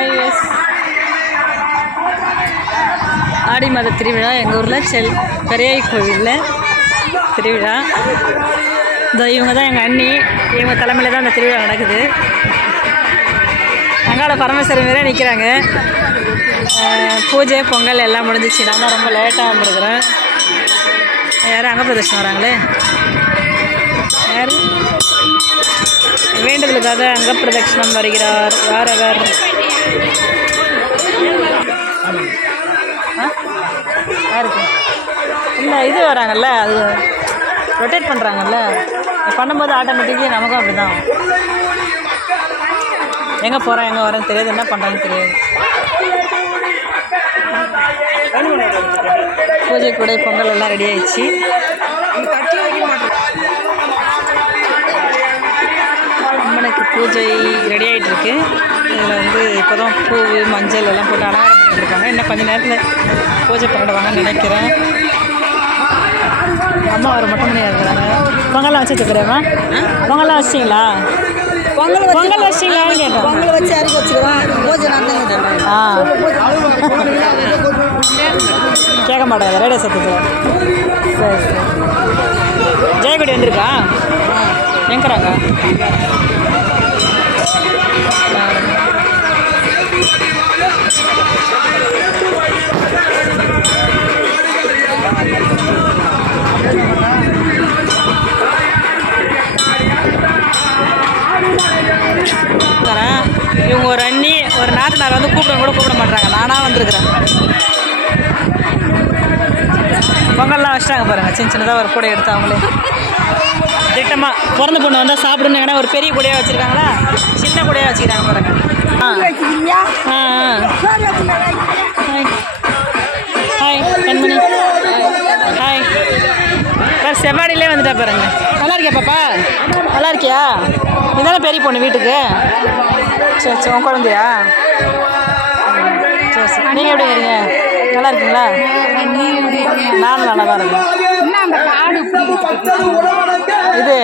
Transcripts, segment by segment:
IS ஆடி மாத திருவிழா எங்கள் ஊரில் செல் பெரியாய் கோவிலில் திருவிழா. இந்த இவங்க தான் எங்கள் அண்ணி. இவங்க தலைமையில் தான் இந்த திருவிழா நடக்குது. அங்காள பரமேஸ்வரன் வேற நிற்கிறாங்க பூஜை பொங்கல் எல்லாம் முடிஞ்சிச்சு. நான் தான் ரொம்ப லேட்டாக வந்துருக்குறேன். யாரும் அங்கே பிரதர்ஷனம் வராங்களே? யார்? வேண்டுதலுக்காக அங்க வருகிறார். யார் அவர்? யாருக்கு இல்லை இது வராங்கல்ல அது ரொட்டேட் பண்ணுறாங்கல்ல பண்ணும்போது ஆட்டோமேட்டிக்காக நமக்கும் அப்படி தான் எங்கே போகிறோம் எங்கே வரேன்னு தெரியாது. என்ன பண்ணுறாங்கன்னு தெரியாது. பூஜை கூட பொங்கல் எல்லாம் ரெடி ஆயிடுச்சு. அம்மனுக்கு பூஜை ரெடி ஆகிட்டு இருக்கு. இதில் வந்து இப்போ தான் பூ மஞ்சள் எல்லாம் போட்டு அலங்காரம் பண்ணிட்டு இருக்காங்க. இன்னும் கொஞ்ச நேரத்தில் பூஜை பண்ணிடுவாங்கன்னு நினைக்கிறேன். அம்மா ஒரு மொட்டை மணி இருக்கிறாங்க. பொங்கல்லாம் வச்சு வச்சுக்கிறேம்மா பொங்கல்லாம் வச்சிங்களா பொங்கல் பொங்கல் வச்சிங்களான்னு கேட்டேன் பொங்கல் வச்சு அரைக்க வச்சுக்கிறோம் பூஜை நடந்தாங்க ஆ. கேட்க மாட்டாங்க. ரேடியோ சத்தத்தில் சரி சரி. ஜெயக்குடி வந்திருக்கா? எங்கிறாங்க? பொங்கல்லாம் வச்சிட்டாங்க பாருங்கள் சின்ன சின்னதாக ஒரு கூடை எடுத்து அவங்களே. திட்டமாக பிறந்த பொண்ணு வந்தால் சாப்பிடுன்னு ஒரு பெரிய கூடையாக வச்சுருக்காங்களா? சின்ன கூடையாக வச்சுக்கிறாங்க பாருங்க. ஆ. ஆ ஆ. Hi hi Kanmani. ஹாய் வேறு செவ்வாடிலே வந்துட்டா பாருங்க. நல்லா இருக்கியா பாப்பா? நல்லா இருக்கியா? இதானே பெரிய பொண்ணு வீட்டுக்கு? சரி சரி உன் குழந்தையா? சரி சரி. நீங்கள் எப்படி இருக்கீங்க? நல்லா இருக்கீங்களா? நானும் நல்லா தான் இருக்கேன். இது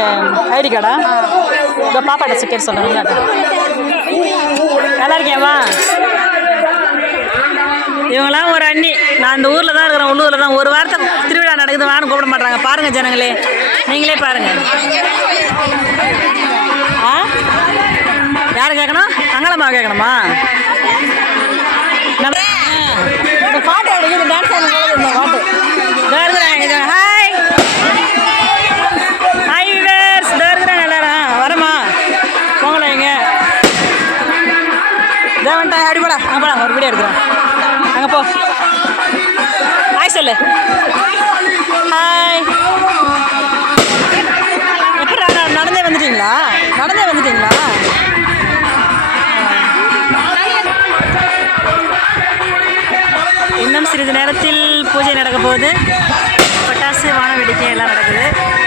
ஐடி கார்டா? இந்த பாப்பாட்ட சிக்கெட் சொல்கிறேன் நல்லா இருக்கியாம்மா இவங்களாம் ஒரு அண்ணி. நான் இந்த ஊரில் தான் இருக்கிறேன் உள்ளூரில் தான். ஒரு வாரத்தை திருவிழா நடக்குது வான்னு கூப்பிட மாட்டாங்க. பாருங்க ஜனங்களே. நீங்களே பாருங்க. ஆ? யார் கேட்கணும்? அங்கலம்மா கேட்கணுமா? நம்ம இதோ ஹாய் ஹாய் விவேர்ஸ் இதோ இருக்கிறாங்க எல்லாரும். வரமா போங்களா எங்க இதோ வந்துட்டேன் அப்படி போடா. அங்கே போடா. ஒரு வீடியோ எடுக்கிறேன். அங்கே போ. ஹாய் சொல்லு. ஹாய் எப்படி நடந்தே வந்துட்டீங்களா? நடந்தே வந்துட்டீங்களா? இன்னும் சிறிது நேரத்தில் பூஜை நடக்க போகுது. அசைவான வான வேடிக்கை எல்லாம் நடக்குது.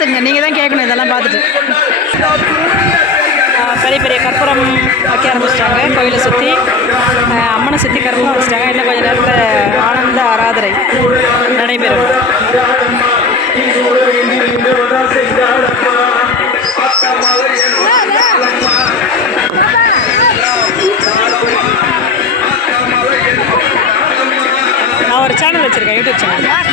பார்த்துங்க நீங்கள் தான் கேட்கணும் இதெல்லாம் பார்த்துட்டு. பெரிய பெரிய கற்பூரம் வைக்க ஆரம்பிச்சிட்டாங்க கோயிலை சுற்றி அம்மனை சுற்றி கற்பூரம் வச்சுட்டாங்க. இன்னும் கொஞ்சம் நேரத்தில் ஆனந்த ஆராதனை நடைபெறும். நான் ஒரு சேனல் வச்சுருக்கேன் யூடியூப் சேனல்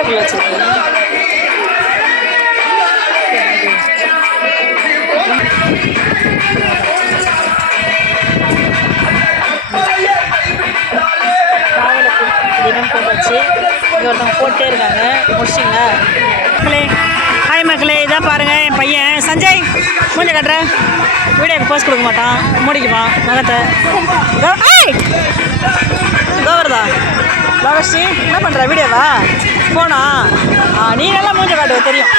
கூடக்குள்ள வச்சுருக்கீங்க. ஒருத்தவங்க போட்டே இருக்காங்க. முடிச்சிங்களா? மக்களே ஹாய் மக்களே இதான் பாருங்கள் என் பையன். சஞ்சய் மூஞ்ச கட்டுற. வீடியோக்கு போஸ்ட் கொடுக்க மாட்டான். மூடிக்குவான் நகத்தை லவஸ்ரீ என்ன பண்ணுற வீடியோவா போனா? நீ நல்லா மூஞ்ச காட்டுவ தெரியும்.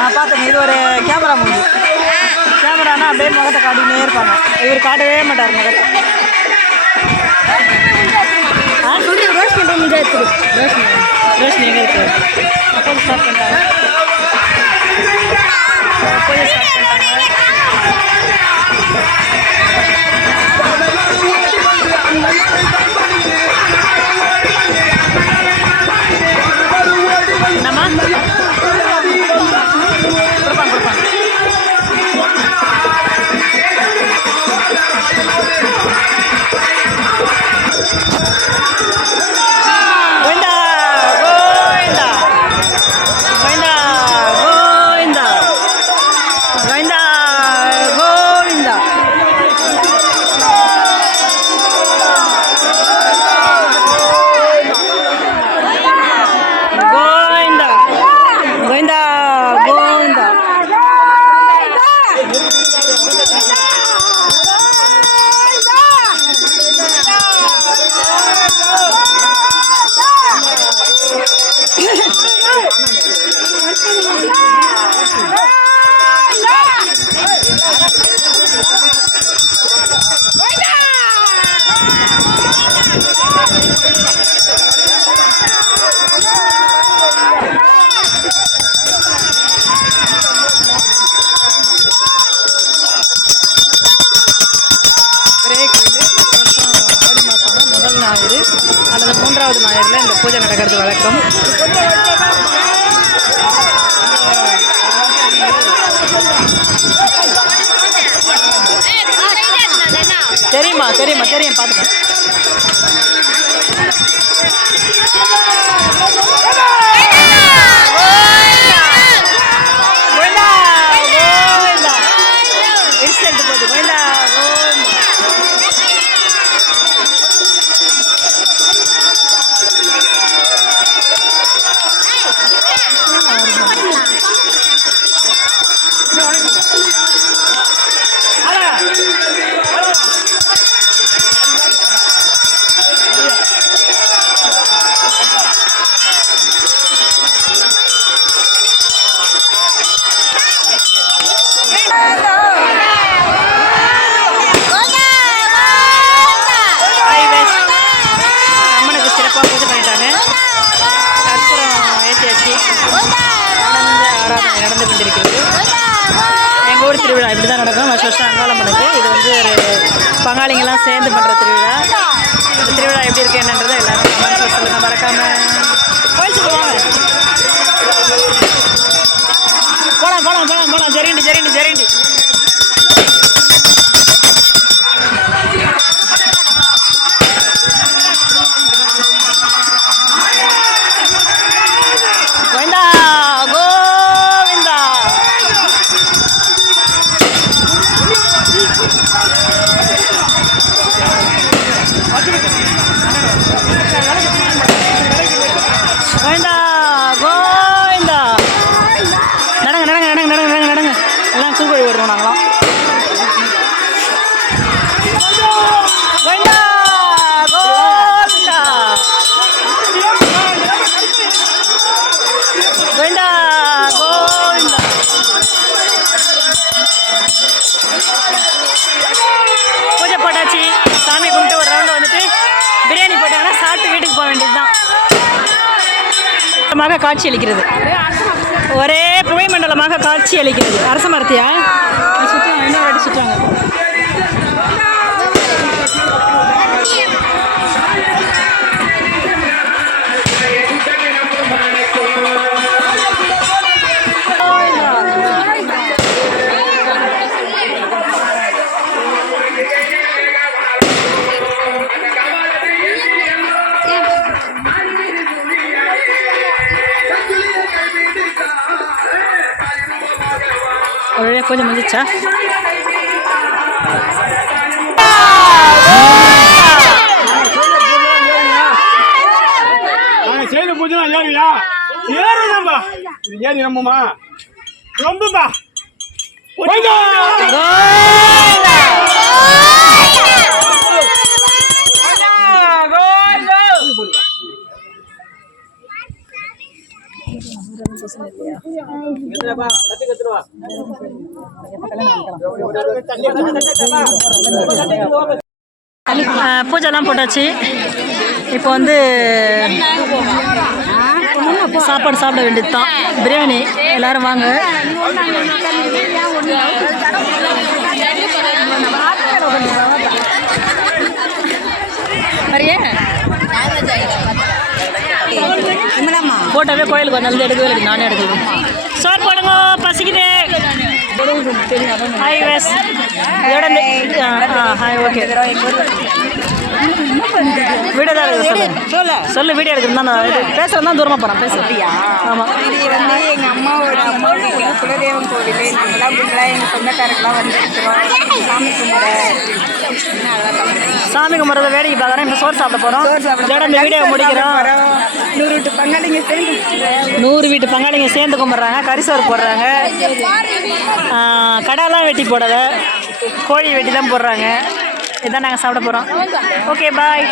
ஆ பார்த்தேன் இது ஒரு கேமரா மூஞ்சி. கேமரானா அப்படியே முகத்தை காட்டினே இருப்பாங்க. இவர் காட்டவே மாட்டார் முகத்தை. ஆ? பண்ணுற இருக்குது ரோஷினி. ரோஷினி எங்கே இருக்கு? அப்போ ஸ்டார்ட் பண்ணிட்டாங்க பார்க்குறது வழக்கம் பங்காளிங்கெல்லாம் சேர்ந்து பண்ணுற திருவிழா. இந்த திருவிழா எப்படி இருக்கு என்னன்றதை எல்லாரும் கமெண்ட்ஸில் சொல்லுங்கள் மறக்காம கோயில் சொல்லுவாங்க போகலாம் போகலாம் போகலாம் போகலாம் ஜெரிண்டி ஜெரிண்டி ஜெரிண்டி. மண்டலமாக காட்சி அளிக்கிறது. ஒரே புகை மண்டலமாக காட்சி அளிக்கிறது. அரச மரத்தியா? சுற்றுவாங்க இன்னொரு வாட்டி சுற்றுவாங்க முடிஞ்சிச்சா நாங்க செய்த பூஜை ஏறியா ஏறுதாம்பா இது ஏறி நம்புமா? ரொம்பப்பா பூஜைலாம் போட்டாச்சு. இப்போ வந்து சாப்பாடு சாப்பிட வேண்டியது தான் பிரியாணி எல்லாரும் வாங்க. மரியே. போட்டோவே கோயிலுக்கு வந்தாலும் எடுக்கவே இல்லை நானே எடுக்கணும் சோறு போடுங்க பசிக்குது. ஹாய் வேஸ் இதோட இந்த- ஆ, ஆ, ஹாய் ஓகே வீடியோ தான் சொல்லு. வீடியோ எடுக்கிறது தான் நான் பேசுறது தான் தூரமாக போகிறேன் பேச ஆமாம் இது வந்து எங்கள் அம்மாவோட அம்மாவோட குலதெய்வம் கோவில் நாங்களாம் இப்படிலாம் எங்கள் சொந்தக்காரங்களாம் வந்துருக்கிறோம் சாமி கும்பிட. சாமி கும்பிட்றத வேடிக்கை பார்க்குறோம். இப்போ சோறு சாப்பிட போகிறோம் இந்த வீடியோ முடிக்கிறோம். நூறு விட்டு பங்காளிங்க சேர்ந்து நூறு வீட்டு பங்காளிங்க சேர்ந்து கும்பிட்றாங்க. கரிசோறு போடுறாங்க. கடாலாம் வெட்டி போடலை. கோழி வெட்டி தான் போடுறாங்க. இதான் நாங்கள் சாப்பிட போகிறோம் ஓகே பாய்.